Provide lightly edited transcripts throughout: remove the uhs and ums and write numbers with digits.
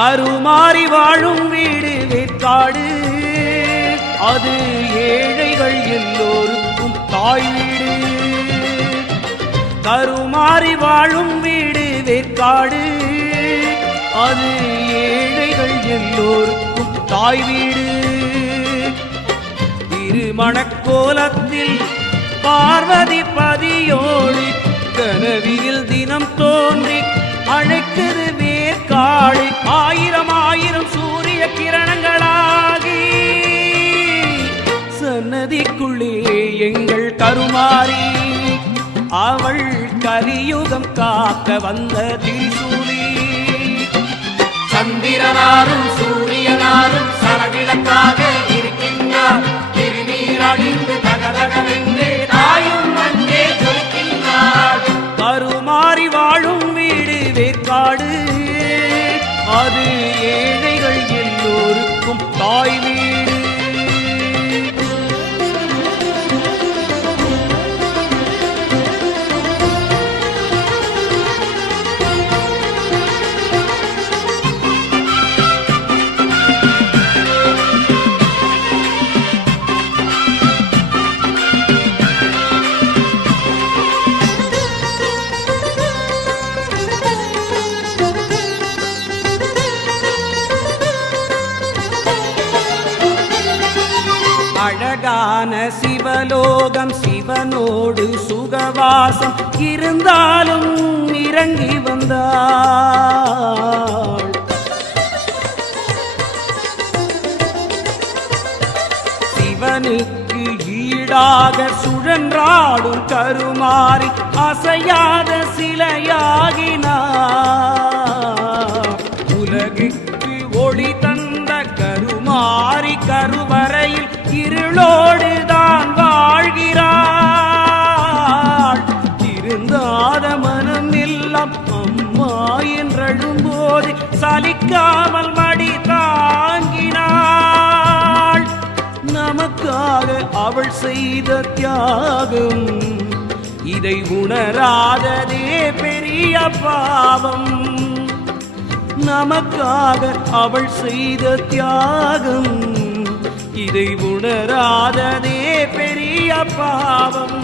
கருமாறி வாழும் வீடு வேற்காடு, அது ஏழைகள் எல்லோருக்கும் தாய் வீடு. கருமாறி வாழும் வீடு வேற்காடு, அது ஏழைகள் எல்லோருக்கும் தாய் வீடு. திருமணக்கோலத்தில் பார்வதி பதியோடு கனவியில் தினம் தோன்றி அழைக்குது வேற்காடு. ஆயிரம் ஆயிரம் சூரிய கிரணங்களாகி சன்னதிக்குள்ளே எங்கள் கருமாறி, அவள் கலியுகம் காக்க வந்த திரிசூலி. சந்திரனாரும் சூரியனாரும் சரவிளக்காக இருக்கின்றார். திருநீர் அணிந்து தகதகவென்று தாயும் அங்கே ஜொலிக்கின்றார். கருமாறி வாழும் வீடு வேற்காடு, அது ஏழைகள் எல்லோருக்கும் தாய் வீடு. அழகான சிவலோகம் சிவனோடு சுகவாசம் இருந்தாலும் இறங்கி வந்தாள். சிவனுக்கு ஈடாக சுழன்றாடும் கருமாறி அசையாத சிலையாகினார். உலகுக்கு ஒளி தந்த கருமாறி கருவறையில் இருளோடுதான் வாழ்கிறாள். திருந்தாத மனம் எல்லாம் அம்மா என்றழும்போது சலிக்காமல் மடி தாங்கினாள். நமக்காக அவள் செய்த தியாகம் இதை உணராததே பெரிய பாவம். நமக்காக அவள் செய்த தியாகம் இதை உணராததே பெரிய பாவம்.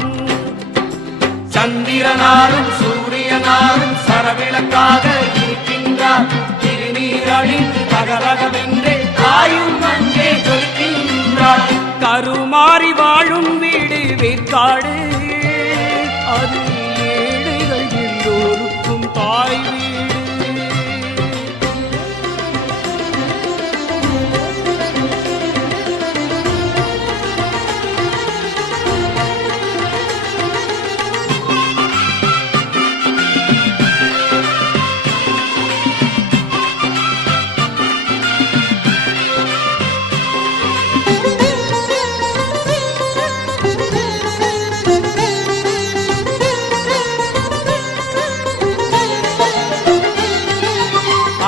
சந்திரனாரும் சூரியனாரும் சரவிளக்காக இருக்கின்றார். திருநீர் அணிந்து தகதகவென்று தாயும் அங்கே ஜொலிக்கின்றார். கருமாறி வாழும் வீடு வேற்காடு, அது ஏழைகள் எல்லோருக்கும் தாய் வீடு.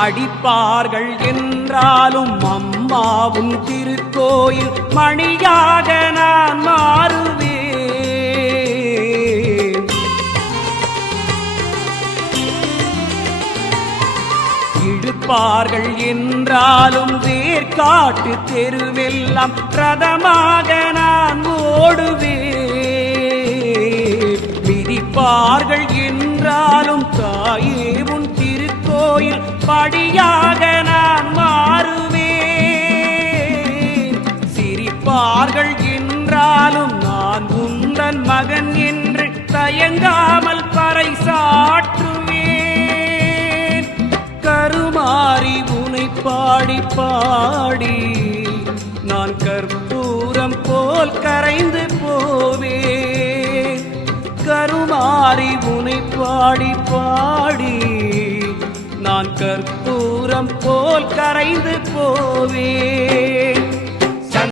அடிப்பார்கள் என்றாலும் அம்மாவும் திருக்கோயில் மணியாக நான் மாறுவேன். இழுப்பார்கள் என்றாலும் வேர்க்காட்டு தெருவெல்லாம் ரதமாக நான் ஓடுவேன். மிதிப்பார்கள் என்றாலும் தாயே உன் கோயில் படியாக நான் மாறுவேன். சிரிப்பார்கள் என்றாலும் நான் உந்தன் மகன் என்று தயங்காமல் பறைசாற்றுவேன். கருமாறி உனை பாடி பாடி நான் கற்பூரம் போல் கரைந்து போவேன். கருமாறி உனை பாடி பாடி நான் கற்பூரம் போல் கரைந்து போவேன்.